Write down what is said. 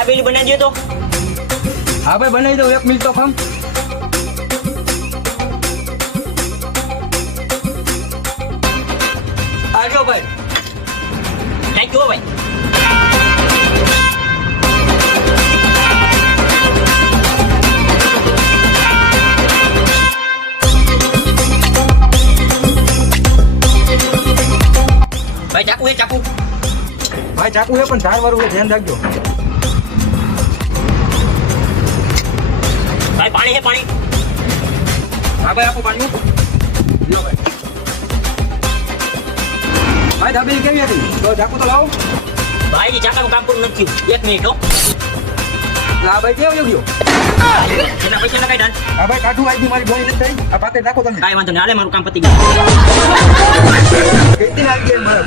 દાબેલી બનાવી દે તો. હા ભાઈ બનાવી દઉં, 1 મિનિટ તો ખમ. આવજો ભાઈ. થેન્ક યુ ભાઈ. ભાઈ ચાકુ હે ચાકુ. ભાઈ ચાકુ છે પણ ધાર વાળું છે, ધ્યાન રાખજો. ભાઈ પાણી હે પાણી. હા ભાઈ આપો પાણી. લો ભાઈ. ભાઈ દાબેલી કેવી હતી? તો ચાકુ તો લાવો. ભાઈ એ ચાકાનું કામ પૂરું નથી થયું. 1 મિનિટ હો. હા ભાઈ કેવો ગયો? એના પૈસા લગાઈ દાન. હા ભાઈ કાઠું આવી ગયું, મારી ગોળી નથી થઈ. આ પાતે નાખો તમે. કાંઈ વાંધો નહીં, હાલે મારું કામ પતી ગયું. કેટલી નાખી એમ મારા